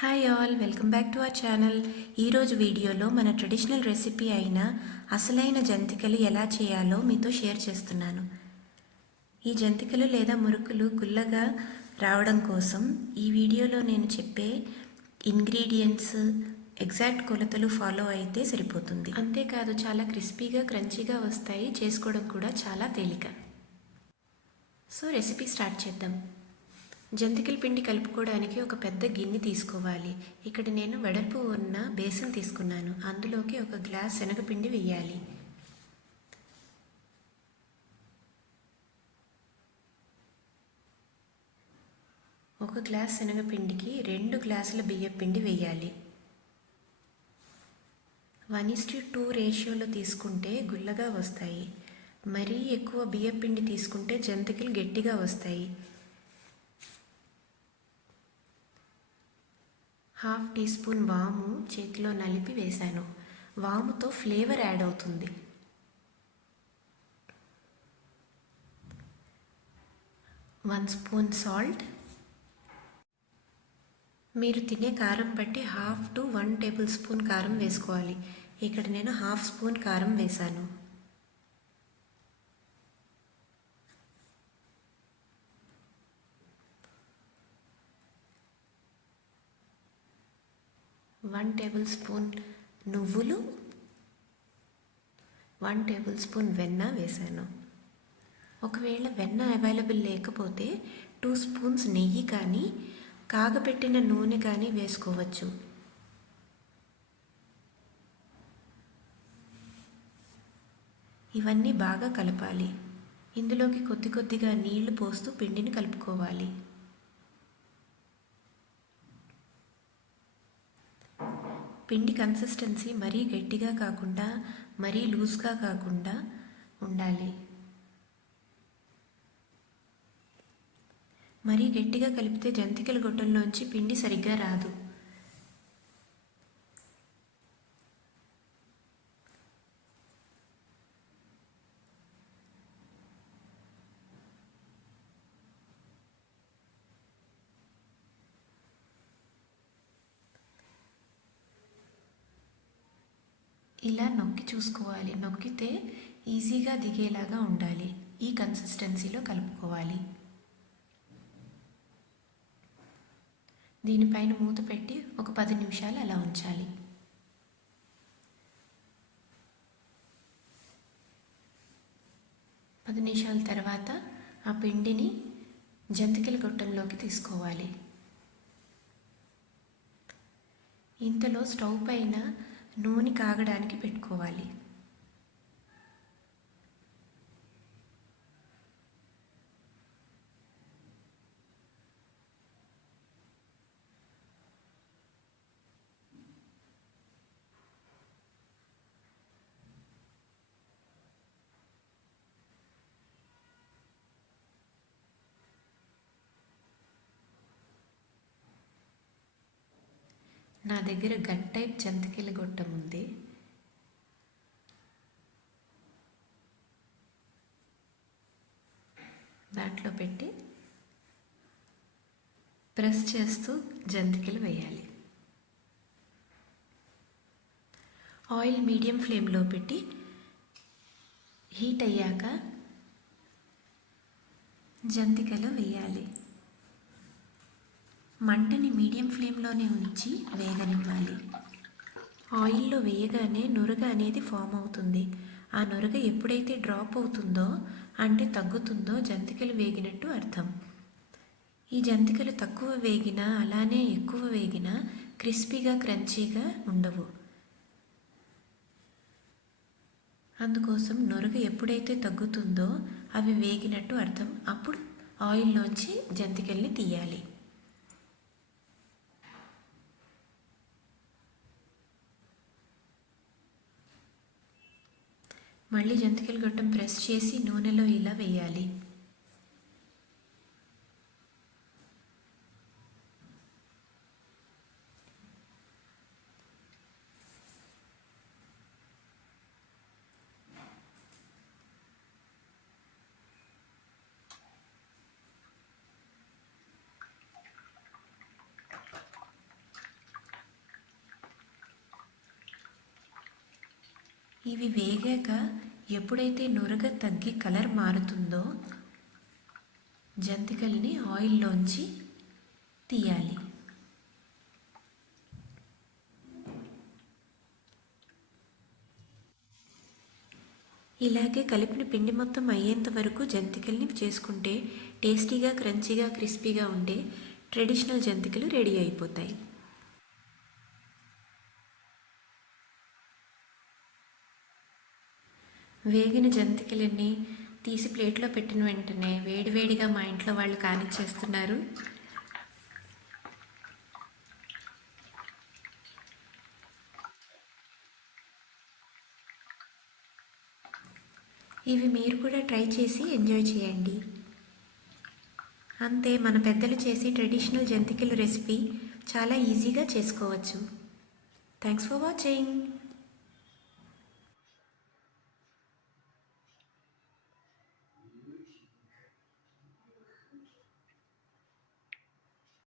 Hi all, welcome back to our channel. ఈరోజు వీడియోలో మన ట్రెడిషనల్ రెసిపీ అయిన అసలైన జంతికలు ఎలా చేయాలో మీతో షేర్ చేస్తున్నాను. ఈ జంతికలు లేదా మురుకులు గుల్లగా రావడం కోసం ఈ వీడియోలో నేను చెప్పే ఇంగ్రీడియంట్స్ ఎగ్జాక్ట్ కొలతలు ఫాలో అయితే సరిపోతుంది. అంతేకాదు చాలా క్రిస్పీగా క్రంచీగా వస్తాయి, చేసుకోవడం కూడా చాలా తేలిక. సో రెసిపీ స్టార్ట్ చేద్దాం. జంతికల పిండి కలుపుకోవడానికి ఒక పెద్ద గిన్నె తీసుకోవాలి. ఇక్కడ నేను వెడల్పు ఉన్న బేసిన్ తీసుకున్నాను. అందులోకి ఒక గ్లాస్ శనగపిండి వేయాలి. ఒక గ్లాస్ శనగపిండికి 2 గ్లాసుల బియ్యం పిండి వేయాలి. 1:2 రేషియోలో తీసుకుంటే గుల్లగా వస్తాయి. మరీ ఎక్కువ బియ్యం పిండి తీసుకుంటే జంతికలు గట్టిగా వస్తాయి. 1/2 టీ స్పూన్ వాము చేతిలో నలిపి వేశాను. వాముతో ఫ్లేవర్ యాడ్ అవుతుంది. 1 స్పూన్ సాల్ట్. మీరు తినే కారం బట్టి 1/2 to 1 టేబుల్ స్పూన్ కారం వేసుకోవాలి. ఇక్కడ నేను 1/2 స్పూన్ కారం వేశాను. వన్ టేబుల్ స్పూన్ నువ్వులు, 1 టేబుల్ స్పూన్ వెన్న వేశాను. ఒకవేళ వెన్న అవైలబుల్ లేకపోతే 2 స్పూన్స్ నెయ్యి కానీ కాగబెట్టిన నూనె కానీ వేసుకోవచ్చు. ఇవన్నీ బాగా కలపాలి. ఇందులోకి కొద్ది కొద్దిగా నీళ్లు పోస్తూ పిండిని కలుపుకోవాలి. పిండి కన్సిస్టెన్సీ మరీ గట్టిగా కాకుండా మరీ లూజ్గా కాకుండా ఉండాలి. మరీ గట్టిగా కలిపితే జంతికల గొట్టంలోంచి పిండి సరిగ్గా రాదు. ఇలా నొక్కి చూసుకోవాలి. నొక్కితే ఈజీగా దిగేలాగా ఉండాలి. ఈ కన్సిస్టెన్సీలో కలుపుకోవాలి. దీనిపైన మూత పెట్టి ఒక 10 నిమిషాలు అలా ఉంచాలి. పది నిమిషాల తర్వాత ఆ పిండిని జంతికల గొట్టంలోకి తీసుకోవాలి. ఇంతలో స్టవ్ పైన నూనె కాగడానికి పెట్టుకోవాలి. నా దగ్గర గన్ టైప్ జంతికల గొట్టం ఉంది. దాంట్లో పెట్టి ప్రెస్ చేస్తూ జంతికలు వేయాలి. ఆయిల్ మీడియం ఫ్లేమ్లో పెట్టి హీట్ అయ్యాక జంతికలు వేయాలి. మంటని మీడియం ఫ్లేమ్లోనే ఉంచి వేగనివ్వాలి. ఆయిల్లో వేయగానే నురగ అనేది ఫామ్ అవుతుంది. ఆ నురగ ఎప్పుడైతే డ్రాప్ అవుతుందో అంటే తగ్గుతుందో జంతికలు వేగినట్టు అర్థం. ఈ జంతికలు తక్కువ వేగినా అలానే ఎక్కువ వేగినా క్రిస్పీగా క్రంచీగా ఉండవు. అందుకోసం నురగ ఎప్పుడైతే తగ్గుతుందో అవి వేగినట్టు అర్థం. అప్పుడు ఆయిల్లోంచి జంతికల్ని తీయాలి. మళ్ళీ జంతికల గొట్టం ప్రెస్ చేసి నూనెలో ఇలా వేయాలి. ఇవి వేగాక ఎప్పుడైతే నురగ తగ్గి కలర్ మారుతుందో జంతికల్ని ఆయిల్లోంచి తీయాలి. ఇలాగే కలిపిన పిండి మొత్తం అయ్యేంత వరకు జంతికల్ని చేసుకుంటే టేస్టీగా, క్రంచీగా, క్రిస్పీగా ఉండే ట్రెడిషనల్ జంతికలు రెడీ అయిపోతాయి. వేగిన జంతికలన్నీ తీసి ప్లేట్లో పెట్టిన వెంటనే వేడివేడిగా మా ఇంట్లో వాళ్ళు కానిచ్చేస్తున్నారు. ఇవి మీరు కూడా ట్రై చేసి ఎంజాయ్ చేయండి. అంతే, మన పెద్దలు చేసి ట్రెడిషనల్ జంతికలు రెసిపీ చాలా ఈజీగా చేసుకోవచ్చు. Thanks for watching.